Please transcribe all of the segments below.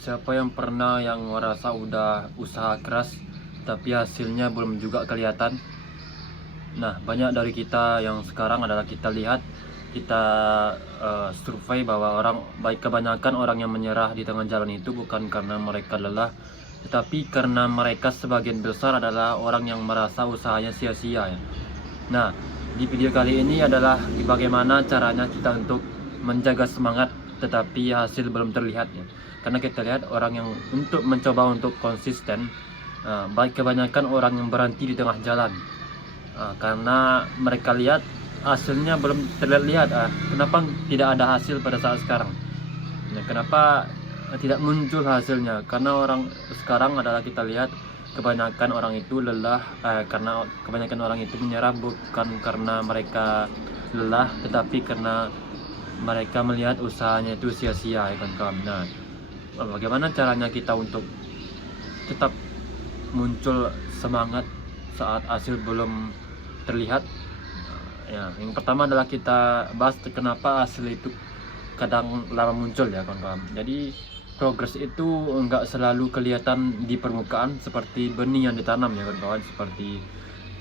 Siapa yang pernah yang merasa udah usaha keras tapi hasilnya belum juga kelihatan? Nah, banyak dari kita yang sekarang adalah kita lihat, kita survei bahwa kebanyakan orang yang menyerah di tengah jalan itu bukan karena mereka lelah, tetapi karena mereka sebagian besar adalah orang yang merasa usahanya sia-sia ya. Nah, di video kali ini adalah bagaimana caranya kita untuk menjaga semangat tetapi hasil belum terlihat ya. Karena kita lihat orang yang untuk mencoba untuk konsisten, baik kebanyakan orang yang berhenti di tengah jalan. Karena mereka lihat hasilnya belum terlihat. Kenapa tidak ada hasil pada saat sekarang? Nah, kenapa tidak muncul hasilnya? Karena orang sekarang adalah kita lihat kebanyakan orang itu lelah, karena kebanyakan orang itu menyerah bukan karena mereka lelah, tetapi karena mereka melihat usahanya itu sia-sia ya kan. Nah, bagaimana caranya kita untuk tetap muncul semangat saat hasil belum terlihat? Ya, yang pertama adalah kita bahas kenapa hasil itu kadang lama muncul ya kawan-kawan. Jadi progres itu enggak selalu kelihatan di permukaan seperti benih yang ditanam ya kawan-kawan. Seperti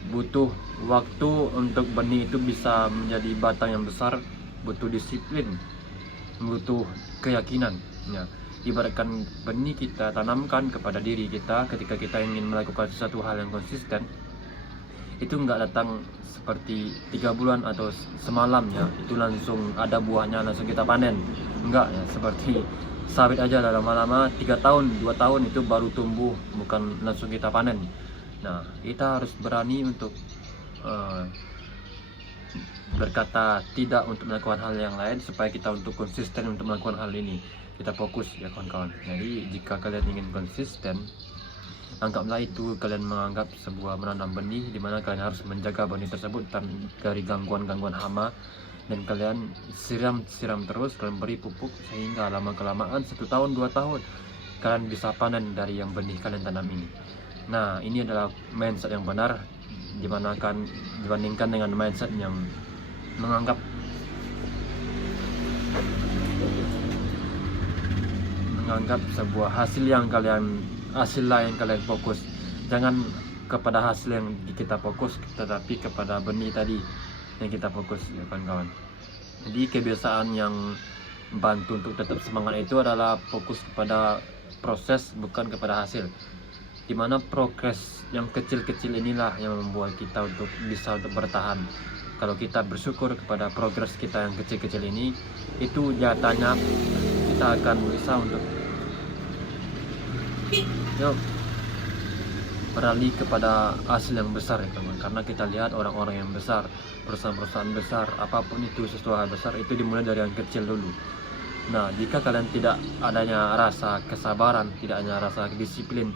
butuh waktu untuk benih itu bisa menjadi batang yang besar, butuh disiplin, butuh keyakinan ya. Ibaratkan benih kita tanamkan kepada diri kita ketika kita ingin melakukan sesuatu hal yang konsisten, itu enggak datang seperti 3 bulan atau semalam ya, itu langsung ada buahnya langsung kita panen. Enggak ya, seperti sawit aja lah, lama-lama 3 tahun 2 tahun itu baru tumbuh, bukan langsung kita panen. Nah, kita harus berani untuk berkata tidak untuk melakukan hal yang lain supaya kita untuk konsisten untuk melakukan hal ini. Kita fokus ya kawan-kawan. Jadi jika kalian ingin konsisten, anggaplah itu kalian menganggap sebuah menanam benih, di mana kalian harus menjaga benih tersebut dari gangguan-gangguan hama, dan kalian siram terus, kalian beri pupuk sehingga lama kelamaan 1 tahun 2 tahun kalian bisa panen dari yang benih kalian tanam ini. Nah, ini adalah mindset yang benar dibandingkan dengan mindset yang menganggap sebuah hasil lah yang kalian fokus. Jangan kepada hasil yang kita fokus, tetapi kepada benih tadi yang kita fokus ya kawan-kawan. Jadi kebiasaan yang bantu untuk tetap semangat itu adalah fokus kepada proses bukan kepada hasil, dimana progres yang kecil-kecil inilah yang membuat kita untuk bisa untuk bertahan. Kalau kita bersyukur kepada progres kita yang kecil-kecil ini, itu nyatanya kita akan bisa untuk beralih kepada hasil yang besar ya teman. Karena kita lihat orang-orang yang besar, perusahaan-perusahaan besar, apapun itu sesuatu hal besar itu dimulai dari yang kecil dulu. Nah, jika kalian tidak adanya rasa kesabaran, tidak adanya rasa disiplin,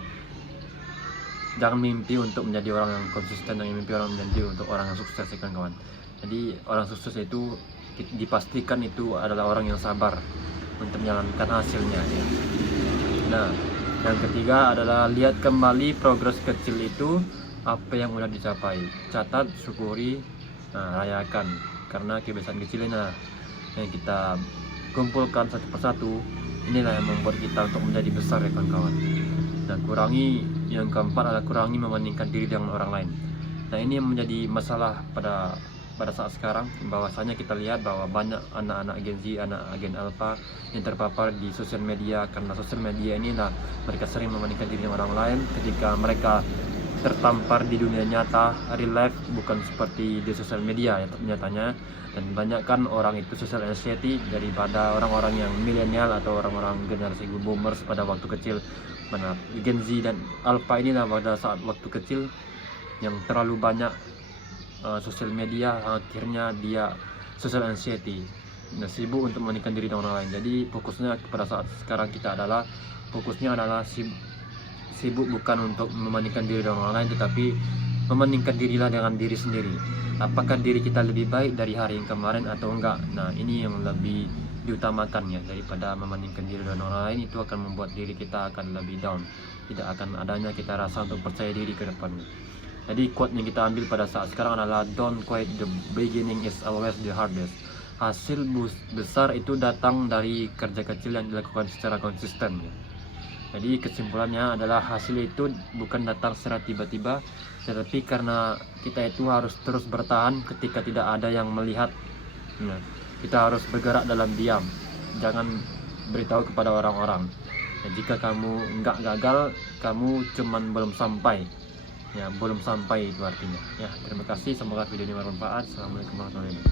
jangan mimpi untuk menjadi orang yang konsisten, jangan mimpi orang menjadi untuk orang yang sukses ya kawan. Jadi orang sukses itu dipastikan itu adalah orang yang sabar untuk menjalankan hasilnya ya. Nah, yang ketiga adalah lihat kembali progres kecil itu, apa yang sudah dicapai, catat, syukuri, rayakan. Karena kebiasaan kecil ini yang kita kumpulkan satu persatu, inilah yang membuat kita untuk menjadi besar ya kawan-kawan. Nah, yang keempat adalah kurangi membandingkan diri dengan orang lain. Nah, ini yang menjadi masalah pada saat sekarang, bahwasanya kita lihat bahwa banyak anak-anak Gen Z, anak Gen Alpha yang terpapar di sosial media. Karena sosial media inilah mereka sering membandingkan diri dengan orang lain ketika mereka tertampar di dunia nyata, real life, bukan seperti di sosial media ya nyatanya. Dan banyak kan orang itu social anxiety daripada orang-orang yang milenial atau orang-orang generasi boomers pada waktu kecil. Mana Gen Z dan Alpha inilah pada saat waktu kecil yang terlalu banyak sosial media, akhirnya dia social anxiety, sibuk untuk membandingkan diri dengan orang lain. Jadi fokusnya pada saat sekarang kita adalah sibuk bukan untuk membandingkan diri dengan orang lain, tetapi membandingkan dirilah dengan diri sendiri. Apakah diri kita lebih baik dari hari yang kemarin atau enggak? Nah, ini yang lebih diutamakan ya, daripada membandingkan diri dengan orang lain. Itu akan membuat diri kita akan lebih down, tidak akan adanya kita rasa untuk percaya diri ke depannya. Jadi quote yang kita ambil pada saat sekarang adalah don't quit, the beginning is always the hardest. Hasil besar itu datang dari kerja kecil yang dilakukan secara konsisten ya. Jadi kesimpulannya adalah hasil itu bukan datang secara tiba-tiba, tetapi karena kita itu harus terus bertahan ketika tidak ada yang melihat. Nah, kita harus bergerak dalam diam, jangan beritahu kepada orang-orang. Nah, jika kamu nggak gagal, kamu cuman belum sampai. Ya, belum sampai itu artinya. Ya, terima kasih. Semoga video ini bermanfaat. Assalamualaikum warahmatullahi wabarakatuh.